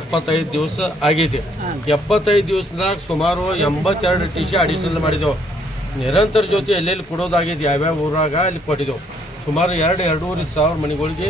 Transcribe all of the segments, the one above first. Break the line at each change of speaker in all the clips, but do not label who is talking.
ಎಪ್ಪತ್ತೈದು ದಿವಸ ಆಗಿದೆ. ಎಪ್ಪತ್ತೈದು ದಿವಸದಾಗ ಸುಮಾರು ಎಂಬತ್ತೆರಡು ಟಿ ಸಿ ಅಡಿಷನಲ್ ಮಾಡಿದೆವು. ನಿರಂತರ ಜೊತೆ ಎಲ್ಲೆಲ್ಲಿ ಕೊಡೋದಾಗಿದೆ ಯಾವ್ಯಾವ ಊರಾಗ ಅಲ್ಲಿ ಕೊಟ್ಟಿದ್ದೆವು ಸುಮಾರು ಎರಡು ಎರಡೂವರೆ ಸಾವಿರ ಮನೆಗಳಿಗೆ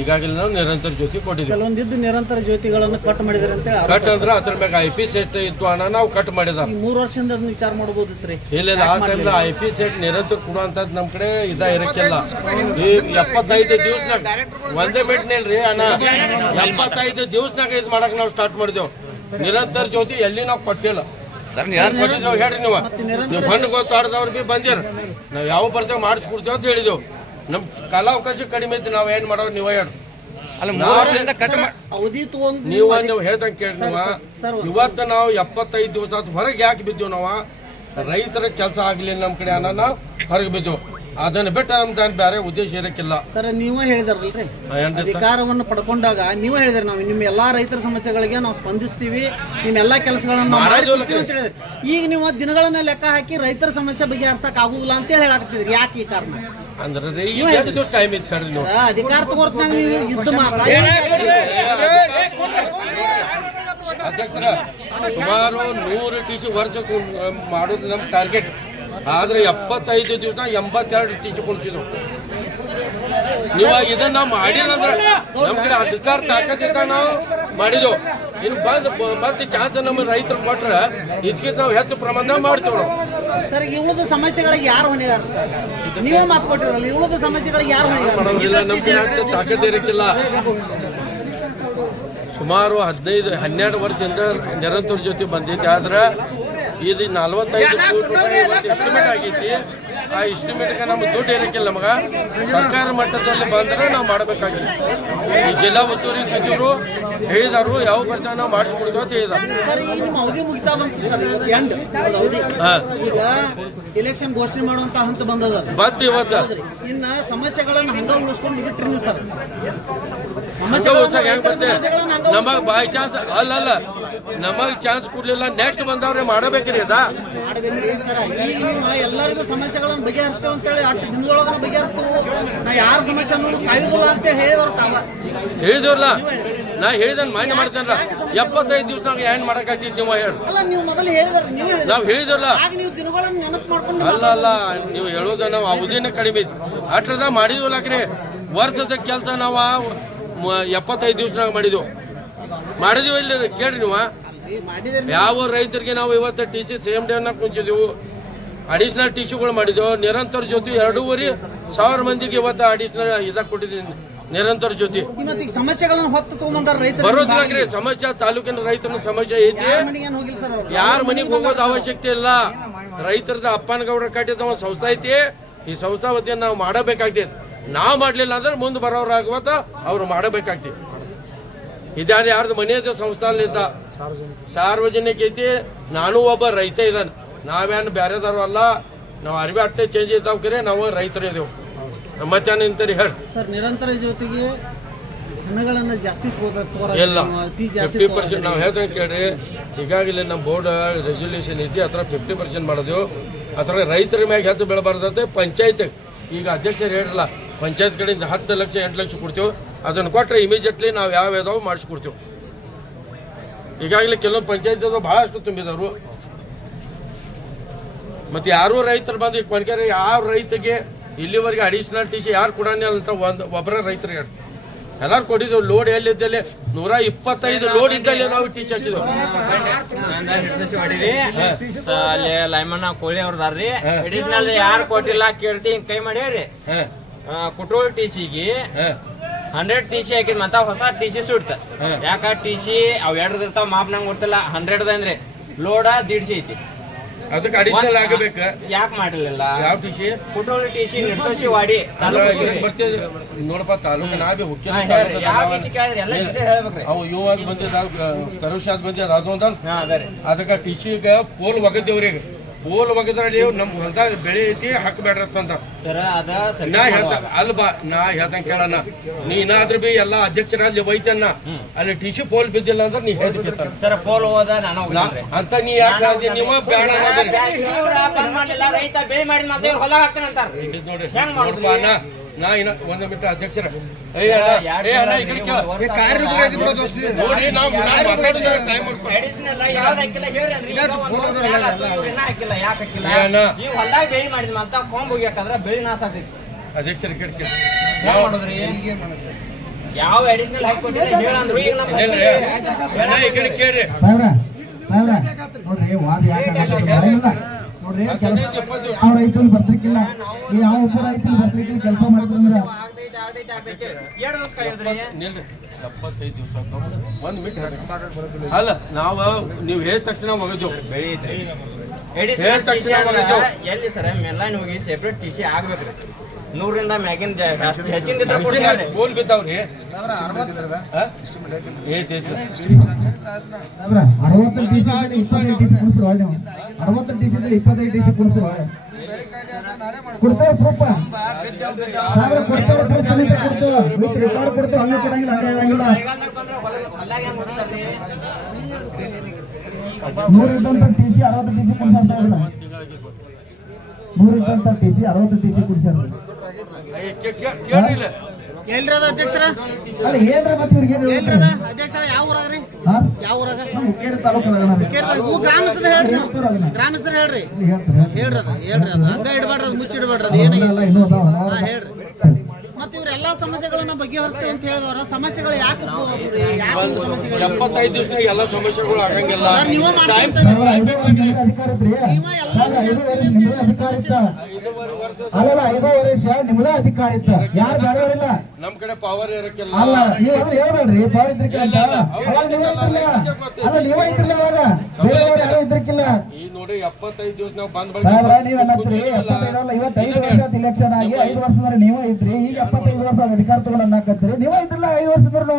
ಈಗಾಗಲೇ ನಾವು ನಿರಂತರ ಜ್ಯೋತಿ ಕೊಟ್ಟಿದ್ದೀವಿ.
ಕೆಲವೊಂದಿದ್ದು ನಿರಂತರ ಜ್ಯೋತಿಗಳನ್ನು ಕಟ್ ಮಾಡಿದ್ರೆ ಅಂತ ಹೇಳಿ
ಕಟ್ ಅಂದ್ರೆ ಅದ್ರ ಮ್ಯಾಗ ಐ ಪಿ ಸೆಟ್ ಇತ್ತು ಅನ್ನ ನಾವು ಕಟ್ ಮಾಡಿದ
ಈ ಮೂರು ವರ್ಷದಿಂದ ಅದನ್ನ ವಿಚಾರ ಮಾಡ್ಬೋದಿತ್ರಿ?
ಇಲ್ಲ ಇಲ್ಲ, ಆ ಟೈಮ್ಲ ಐ ಪಿ ಸೆಟ್ ನಿರಂತರ ಕೊಡುವಂಥದ್ದು ನಮ್ಮ ಕಡೆ ಇದ ಇರಕ್ಕಿಲ್ಲ. ಈ ಎಪ್ಪತ್ತೈದು ದಿವಸನಾಗ ಒಂದೇ ಬಿಟ್ನಿಲ್ರಿ ಅಣ್ಣ. ಎಪ್ಪತ್ತೈದು ದಿವಸನಾಗ ಇದು ಮಾಡಕ್ ನಾವು ಸ್ಟಾರ್ಟ್ ಮಾಡಿದೆವು. ನಿರಂತರ ಜ್ಯೋತಿ ಎಲ್ಲಿ ನಾವು ಕೊಟ್ಟಿಲ್ಲ. ಕೊಟ್ಟಿದ್ದೇವೆ ಹೇಳ್ರಿ ನೀವು. ನೀವು ಬಂದು ಗೊತ್ತಾಡ್ದವ್ರು ಬಿ ಬಂದಿರ. ನಾವು ಯಾವ ಬರ್ತೇವೆ ಮಾಡಿಸ್ಕೊಡ್ತೇವೆ ಅಂತ ಹೇಳಿದೆವು. ನಮ್ ಕಾಲಾವಕಾಶ ಕಡಿಮೆ ಐತಿ ನಾವು ಏನ್ ಮಾಡೋರು ನೀವು ಹೇಳ್ರಿ
ಅವಧಿ ತಗೊಂಡ್
ನೀವು ನೀವು ಹೇಳ್ದಂಗೆ ಕೇಳಿ ನೀವು.
ಸರ್,
ಇವತ್ತು ನಾವು ಎಪ್ಪತ್ತೈದು ದಿವಸ ಹೊರಗೆ ಯಾಕೆ ಬಿದ್ದೀವಿ ನಾವು? ರೈತರ ಕೆಲಸ ಆಗ್ಲಿ ನಮ್ಮ ಕಡೆ ಅನ್ನ ನಾವು ಹೊರಗೆ ಬಿದ್ದೆವು. ಅದನ್ನ ಬಿಟ್ಟು ನಮ್ದು ಬೇರೆ ಉದ್ದೇಶ ಇರಕ್ಕಿಲ್ಲ.
ಸರ್ ನೀವೇ ಹೇಳಿದಾರಲ್ರಿ? ಅಧಿಕಾರವನ್ನು ಪಡ್ಕೊಂಡಾಗ ನೀವೇ ಹೇಳಿದ್ರಿ ನಾವು. ನಿಮ್ಮ ಎಲ್ಲಾ ರೈತರ ಸಮಸ್ಯೆಗಳಿಗೆ ನಾವು ಸ್ಪಂದಿಸ್ತೀವಿ. ನಿಮ್ಮ ಎಲ್ಲಾ ಕೆಲಸಗಳನ್ನ ನಾವು ಅಂತ ಹೇಳಿದ್ರಿ. ಈಗ ನೀವು ದಿನಗಳನ್ನ ಲೆಕ್ಕ ಹಾಕಿ ರೈತರ ಸಮಸ್ಯೆ ಬಗೆಹರ್ಸಕ್ ಆಗುದಿಲ್ಲ ಅಂತ ಹೇಳಾಕತ್ತಿದ್ರಿ. ಯಾಕೆ ಈ ಕಾರಣ?
ಅಂದ್ರೆ ರೀ ಈಗ ಎಷ್ಟು ಟೈಮ್ ಇತ್ತು ಹೇಳ್ರಿ ನೀವು
ಅಧಿಕಾರ ನೀವು ಯುದ್ಧ
ಅಧ್ಯಕ್ಷರ ಸುಮಾರು ನೂರು ಟಿ ಸಿ ವರ್ಷಕ್ಕೆ ಮಾಡೋದು ನಮ್ಮ ಟಾರ್ಗೆಟ್ ಆದ್ರೆ ಎಪ್ಪತ್ತೈದು ದಿವಸ ಎಂಬತ್ತೆರಡು ಟಿ ಸಿ ಕುಣಿಸಿದ್ವು ನೀವು ಇದನ್ನ ನಾವು ಮಾಡಿಲ್ಲ ಅಂದ್ರೆ ನಮ್ಮ ಕಡೆ ಅಧಿಕಾರ ತಾಕತ್ತಿದ್ದ ನಾವು ಮಾಡಿದೆವು. ಇನ್ನು ಬಂದ್ ಮತ್ತೆ ಚಾನ್ಸ್ ನಮ್ಮ ರೈತರು ಕೊಟ್ರೆ ಇದಕ್ಕಿಂತ ನಾವು ಹೆಚ್ಚು ಪ್ರಮಾಣ ಮಾಡ್ತೇವೆ ನಾವು.
ಸರ್ ಈ ಉಳಿದ ಸಮಸ್ಯೆಗಳಿಗೆ ಯಾರು ಹೊಣೆಗಾರ ನೀವೇ ಮಾತು ಕೊಟ್ಟಿರಲ್ಲ ಉಳಿದ ಸಮಸ್ಯೆಗಳಿಗೆ ಯಾರು ಹೊಣೆಗಾರ?
ನಮ್ ಕಡೆ ತಾಕತ್ ಇರಕ್ಕಿಲ್ಲ? ಸುಮಾರು ಹದಿನೈದು ಹನ್ನೆರಡು ವರ್ಷದಿಂದ ನಿರಂತರ ಜೊತೆ ಬಂದಿತ್ತು ಆದ್ರೆ ಇದು ನಲವತ್ತೈದು ಕೋಟಿ ರೂಪಾಯಿ ಎಸ್ಟಿಮೇಟ್ ಆಗೈತಿ. ಆ ಎಸ್ಟಿಮೇಟ್ಗೆ ನಮ್ಗೆ ದುಡ್ಡು ಇರೋಕ್ಕಿಲ್ಲ ನಮಗೆ ಸರ್ಕಾರ ಮಟ್ಟದಲ್ಲಿ ಬಂದರೆ ನಾವು ಮಾಡಬೇಕಾಗಿತ್ತು ಈ ಜಿಲ್ಲಾ ಉಸ್ತುವಾರಿ ಸಚಿವರು ಹೇಳಿದಾರು ಯಾವ ಪ್ರಚಾರ ನಾವು ಮಾಡಿಸ್ಕೊಡ್ತೀವಿ ಅಂತ ಹೇಳಿದಾರೆ.
ಸರ್ ಈ ನಿಮ್ಮ ಅವಧಿ ಮುಗಿತಾ ಬಂತು ಸರ್ ಇವತ್ತು ಎಂಡ್ ಅವಧಿ. ಈಗ ಎಲೆಕ್ಷನ್ ಘೋಷಣೆ ಮಾಡುವಂತ ಹಂತ ಬಂದದ
ಬತ್ ಇವತ್ತು.
ಇನ್ನ ಸಮಸ್ಯೆಗಳನ್ನ ಹಂಗ ಉಳಿಸ್ಕೊಂಡು ಬಿಟ್ರಿ ನೀವು ಸರ್.
ನಮಗ್ ಬಾಯ್ ಚಾನ್ಸ್ ಅಲ್ಲಲ್ಲ ನಮಗ್ ಚಾನ್ಸ್ ಕೊಡ್ಲಿಲ್ಲ ನೆಕ್ಸ್ಟ್ ಬಂದವ್ರೆ ಮಾಡಬೇಕ್ರಿ ಅದ
ಮಾಡ್ಬೇಕ್ರಿ ಸರ್. ಈಗ ನೀವು ಎಲ್ಲರಿಗೂ ಸಮಸ್ಯೆಗಳನ್ನ ಬಗೆಹರಿಸ್ತೇವೆ ಅಂತೇಳಿ ಅಷ್ಟು ದಿನದೊಳಗ ಬಗೆಹರಿಸ್ತೇವೆ. ನಾ ಯಾರ ಸಮಸ್ಯೆ ಕಾಯುದಿಲ್ಲ ಅಂತ ಹೇಳಿದವ್ರು ತಾವ.
ಹೇಳಿದವ್ರಲ್ಲ ನಾ ಹೇಳಿದನ್ ಮಾನ್ಯ ಮಾಡ್ತೇನಲ್ಲ? ಎಪ್ಪತ್ತೈದು ದಿವಸ ಏನ್ ಮಾಡಕ್ಕಾಗ್ತಿತ್ತು ನೀವು ಹೇಳಿ
ಅಲ್ಲ ನೀವು ಮೊದಲು ಹೇಳಿದಾರ ನೀವು
ನಾವ್ ಹೇಳಿದ್ರಲ್ಲ?
ಆಗ ನೀವು ದಿನಗಳನ್ನ ನೆನಪು ಮಾಡ್ಕೊಂಡು
ಅಲ್ಲ ಅಲ್ಲ ನೀವು ಹೇಳೋದ ನಾವು ಅವಧಿನ ಕಡಿಮೆ ಐತಿ ಅಟ್ರದ ಮಾಡಿದ್ವಲ್ಲಕ್ರಿ ವರ್ಷದ ಕೆಲಸ ನಾವು ಎಪ್ಪತ್ತೈದು ದಿವಸನಾಗ ಮಾಡಿದ್ವು. ಮಾಡಿದ್ವಿ ಇಲ್ಲ ಕೇಳ್ರಿ ನೀವು. ಯಾವ ರೈತರಿಗೆ ನಾವು ಇವತ್ತು ಟಿ ಸಿ ಸೇಮ್ ಡೇನ ಕುಂಚಿದೆವು ಅಡಿಷನಲ್ ಟಿ ಸಿಗಳು ಮಾಡಿದೆವು. ನಿರಂತರ ಜೊತೆ ಎರಡೂವರೆ ಸಾವಿರ ಮಂದಿಗೆ ಇವತ್ತು ಅಡಿಷನಲ್ ಇದಾಗ ಕೊಟ್ಟಿದ್ದೀನಿ. ನಿರಂತರ ಜೊತೆ
ಸಮಸ್ಯೆಗಳನ್ನು ಹೊತ್ತು
ಸಮಸ್ಯೆ ತಾಲೂಕಿನ ರೈತರ ಸಮಸ್ಯೆ ಐತಿ.
ಯಾರ ಮನೆಗೆ
ಹೋಗೋದು ಅವಶ್ಯಕತೆ ಇಲ್ಲ. ರೈತರದ ಅಪ್ಪನಗೌಡರ ಕಟ್ಟಿದ ಒಂದು ಸಂಸ್ಥೆ ಐತಿ. ಈ ಸಂಸ್ಥಾ ವತಿಯಿಂದ ನಾವು ಮಾಡಬೇಕಾಗ್ತೈತಿ. ನಾವು ಮಾಡಲಿಲ್ಲ ಅಂದ್ರೆ ಮುಂದೆ ಬರೋರಾಗುವತ್ತ ಅವ್ರು ಮಾಡಬೇಕಾಗ್ತೈತಿ. ಇದ್ಯಾರು ಯಾರ್ದು ಮನೆ ಸಂಸ್ಥೆ ಸಾರ್ವಜನಿಕ ಐತಿ. ನಾನು ಒಬ್ಬ ರೈತ ಇದ್ದಾನೆ. ನಾವೇನು ಬೇರೆದವ್ರು ಅಲ್ಲ ನಾವು ಅರಿವೆ ಅಟ್ಟೆ ಚೇಂಜ್ ಇದ್ದಾವ ಕರೆ ನಾವು ರೈತರು ಇದೇವು. ಮತ್ತೇನು ಇಂತರಿ ಹೇಳಿ.
ಸರ್ ನಿರಂತರ ಜೊತೆಗೆ ಹಣಗಳನ್ನ ಜಾಸ್ತಿ
ಇಲ್ಲ. ಫಿಫ್ಟಿ ಪರ್ಸೆಂಟ್ ನಾವು ಹೇಳ್ದಂಗೆ ಕೇಳ್ರಿ ಈಗಾಗಲೇ ನಮ್ಮ ಬೋರ್ಡ್ ರೆಸೊಲ್ಯೂಷನ್ ಐತಿ ಥರ ಫಿಫ್ಟಿ ಪರ್ಸೆಂಟ್ ಮಾಡಿದೆವು. ಥರ ರೈತರ ಮ್ಯಾಗ ಹೆಚ್ಚು ಬೆಳಬಾರ್ದಂತೆ ಪಂಚಾಯತ್ ಈಗ ಅಧ್ಯಕ್ಷರು ಹೇಳಿರಲ್ಲ ಪಂಚಾಯತ್ ಕಡೆಯಿಂದ ಹತ್ತು ಲಕ್ಷ ಎಂಟು ಲಕ್ಷ ಕೊಡ್ತೇವೆ. ಅದನ್ನು ಕೊಟ್ಟರೆ ಇಮಿಡಿಯೇಟ್ಲಿ ನಾವು ಯಾವ ಯಾವ್ದಾವು ಮಾಡಿಸ್ಕೊಡ್ತೇವೆ ಈಗಾಗಲೇ ಕೆಲವೊಂದು ಪಂಚಾಯತ್ ಭಾಳಷ್ಟು ತುಂಬಿದವರು. ಮತ್ತು ಯಾರೂ ರೈತರು ಬಂದು ಕೊನೆಗೆ ಯಾವ ರೈತಗೆ ಇಲ್ಲಿವರೆಗೆ ಅಡಿಷನಲ್ ಟಿ ಸಿ ಯಾರು ಕೊಡೋಣ ಅಂತ ಒಂದು ಒಬ್ಬರ ರೈತರು ಎಲ್ಲರೂ ಎಲ್ಲಾರು ಕೊಟ್ಟಿದ್ದೆವು ಲೋಡ್ ಎಲ್ಲಿದ್ದಲ್ಲಿ? ನೂರ ಇಪ್ಪತ್ತೈದು ಲೋಡ್ ಇದ್ದಲ್ಲಿ ನಾವು ಟೀಚ್
ಅಲ್ಲಿ ಲೈಮಣ್ಣ ಕೋಳಿ ಅವ್ರದಾರ್ರಿ ಅಡಿಷನಲ್ ಯಾರು ಕೊಟ್ಟಿಲ್ಲ ಕೇಳ್ತಿ ಹಿಂಗ್ ಕೈ ಮಾಡ್ಯಾರಿ ಕುಟ್ರೋಲ್ ಟಿ ಸಿಗೆ
ಗಿ
ಹಂಡ್ರೆಡ್ ಟಿ ಸಿ ಹಾಕಿದ್ ಮತ್ತ ಹೊಸ ಟಿ ಸಿ ಸುಡ್ತ ಯಾಕ ಟಿ ಸಿ ಅವ್ ಎರಡ್ ಇರ್ತಾವ ಮಾಪ್ ನಂಗೆ ಗೊತ್ತಿಲ್ಲ. ಹಂಡ್ರೆಡ್ ಅಂದ್ರೆ ಲೋಡ ದೀಡ್ಸಿ ಐತಿ.
ಅದಕ್ಕೆ ಅಡಿಷನಲ್ ಆಗಬೇಕು.
ಯಾಕೆ ಮಾಡಲಿಲ್ಲ
ಯಾವ
ಕುಟೋಳಿ ಟಿ ಸಿ ತಾಲೂಕು
ಬರ್ತೀವಿ ನೋಡಪ್ಪ ತಾಲೂಕು ನಾವೇ ಹುಕ್ಕಿನ
ಹಾ, ಹೇಳ್ರಿ. ಯಾವ ಟಿ ಸಿ ಎಲ್ಲ ಇದೇ ಹೇಳ್ಬೇಕ್ರಿ.
ಅವು ಇವಾಗ ಬಂದಿದ್ದ ಕರುಷಾದ್ ಬಂದಿದ್ದ ಅದೊಂದ ಅದಕ್ಕೆ ಟಿಸಿಗೆ ಪೋಲ್ ಒಗದೇವ್ರಿ ಪೋಲ್ ಒಗದ್ರಲ್ಲಿ ನಮ್ ಹೊಲ್ದಾಗ ಬೆಳೆ ಐತಿ ಹಾಕಬೇಡ್ರತ್ತ ಅಂತ
ಸರ್ ಅದ ಸರಿ
ನಾ ಹೇಳ್ತ ಅಲ್ ಬಾ ನಾ ಹೇಳ್ತಂಗ ಕೇಳಣ್ಣ. ನೀನಾದ್ರೂ ಬಿ ಎಲ್ಲಾ ಅಧ್ಯಕ್ಷರಲ್ಲಿ ಒಯ್ತನ್ನ ಅಲ್ಲಿ ಟಿ ಸಿ ಪೋಲ್ ಬಿದ್ದಿಲ್ಲ ಅಂದ್ರೆ ನೀ ಹೇಳ್ತಿತ್ತ
ಸರ್ ಪೋಲ್ ಹೋದ ನಾನು ಹೋಗ್ತೀನಿ
ಅಂತ ನೀ ಯಾಕೆ ನೀವ ನೀವು ಬೇಡ
ರೈತ ಬೆಳೆ ಮಾಡಿದ ಮತ್ತೆ ಹೊಲ ಹೆಂಗ್?
ನಾ ಇನ್ನ ಒಂದ್ ಮಿನಿಟ್ ಅಧ್ಯಕ್ಷರ. ಏ ಅಣ್ಣ, ಏ ಅಣ್ಣ, ಈ ಕಡೆ ಕೇಳು. ನೋಡಿ ನಾವು ನಾವು ಟೈಮ್ ಅಧ್ಯಕ್ಷರ ಈ ಕಡೆ ಕೇಳು.
ಯಾವ ಅಡಿಷನಲ್
ಕಡೆ ಕೇಳ್ರಿ.
ನೋಡ್ರಿ ವಾದ ಯಾಕೆ. ನೋಡ್ರಿ ಕೆಲಸ ಯಾವ ರೈತರು ಬರ್ತಿರ್ಕಿಲ್ಲ ಯಾವ ಒಬ್ಬ ರೈತರು ಬರ್ತಿರ್ಕಿಲ್ಲ ಕೆಲಸ
ಅಲ್ಲ ನಾವು ನೀವು ಹೇಳಿದ ತಕ್ಷಣ
ಮಗಜು ಐತ್ರಿ
ತಕ್ಷಣ.
ಎಲ್ಲಿ ಸರ್ ಮೆಲ್ಲನ್ ಹೋಗಿ ಸೆಪ್ರೇಟ್ ಟಿ ಸಿ ಆಗ್ಬೇಕ್ರಿ. ನೂರಿಂದ ಮ್ಯಾಗಿನ ಹೆಚ್ಚಿನ
ಬಿದ್ದಾವ್ರಿ.
ಅರವತ್ತು ಡಿ ಸಿ ಇಪ್ಪತ್ತೈದು ಡಿ ಸಿ ಕುಡಿಸ್ರು ನೀವು ಅರವತ್ತು ಡಿ ಸಿ ಇಪ್ಪತ್ತೈದು ಡಿ ಸಿ ಕುಡಿಸ್ರು ಕೊಡ್ತೇವೆ ಪ್ರೂಫ್ ಸಾಹೇಬ್ರ ಕೊಡ್ತೇವೆ proof ಸಮೇತ ಕೊಡ್ತೇವೆ ವಿತ್ ರೆಕಾರ್ಡ್ ಕೊಡ್ತೇವೆ ಹಂಗೆ ಕೊಡಂಗಿಲ್ಲ ಹಂಗೆ ಹೇಳಂಗಿಲ್ಲ ನೂರ ಇದ್ದಂತ ಟಿ ಸಿ ಅರವತ್ತು ಟಿ ಸಿ ಕುಡಿಸ್ಯಾರ ಸಾಹೇಬ್ರ ನೂರ ಇದ್ದಂತ ಟಿ ಸಿ ಅರವತ್ತು ಟಿ ಸಿ ಕುಡಿಸ್ಯಾರ
ಅಧ್ಯಕ್ಷರ.
ಅಲ್ಲ ಏನ್ರ ಮತ್ತೆ ಇವ್ರಿಗೆ ಏನು
ಎಲ್ರಿ ಅದ. ಅಧ್ಯಕ್ಷರ ಯಾವ ಊರಾಗ್ರಿ
ಹಾ?
ಯಾವ ಊರಾಗ?
ನಮ್ಮ ಹುಕ್ಕೇರಿ ತಾಲೂಕು ಅದ
ಕೇಳ್ರಿ ಊ ಗ್ರಾಮಸ್ಥರು ಹೇಳ್ರಿ. ಗ್ರಾಮಸ್ಥರು ಹೇಳ್ರಿ. ಹೇಳ್ರಿ ಅದ ಹೇಳ್ರಿ ಅದ. ಹಂಗ ಇಡಬೇಡ್ರಿ ಅದು ಮುಚ್ಚಿಡಬೇಡ್ರಿ ಅದು ಏನಾಗಿಲ್ಲ
ಎಲ್ಲ ಇನ್ನೂ
ಹಾ ಹೇಳ್ರಿ. ಮತ್ತೆ ಇವರೆಲ್ಲ ಸಮಸ್ಯೆಗಳನ್ನ ಬಗೆಹರಿಸ್ತೇವೆ ಅಂತ ಹೇಳಿದವ್ರ. ಸಮಸ್ಯೆಗಳು ಯಾಕೆ
ಎಪ್ಪತ್ತೈದು ದಿವಸನಾಗ ಎಲ್ಲ ಸಮಸ್ಯೆಗಳು ಆಗಂಗಿಲ್ಲ.
ಸರ್, ನೀವೇ ಮಾಡ್ಕೊಂತ
Time-
ಸಾಹೇಬ್ರ, ಐದು ವರ್ಷ ನಿಮ್ದೇ ಯಾರು ಬೇರೆಯವರಿಲ್ಲ
ನಮ್ ಕಡೆ ಪವರ್ ಇರಕ್ಕಿಲ್ಲ
ಅಲ್ಲ ಹೇಳ್ಬೇಡ್ರಿ ಪವರ್ ಇದ್ರಿಕಿಲ್ಲ ಅಂತ. ಅವಾಗ ನೀವೇ ಇದ್ರಲ್ಲ ಅಲ್ಲ ನೀವೇ ಇದ್ರಲ್ಲ ಅವಾಗ. ಬೇರೆ ಯಾರು ಇದ್ರಿಕಿಲ್ಲ
ಈ ನೋಡಿ ಎಪ್ಪತ್ತೈದು ದಿವಸ ನಾವು ಬಂದ್
ಸಾಹೇಬ್ರ ನೀವ್ ಅನ್ನತ್ರಿ ಎಪ್ಪತ್ತೈದಲ್ಲ ಇವತ್ತೈದು ವರ್ಷ ಇಲೆಕ್ಷನ್ ಆಗಿ ಐದು ವರ್ಷದ ನೀವೇ ಇದ್ರಿ ಈಗ ಎಪ್ಪತ್ತೈದು ವರ್ಷ ಅಧಿಕಾರ ತಗೊಂಡ್ ಅನ್ನಕತ್ತೀರಿ ನೀವೇ ಇದ್ರಲ್ಲ ಐದು ವರ್ಷದ್ರು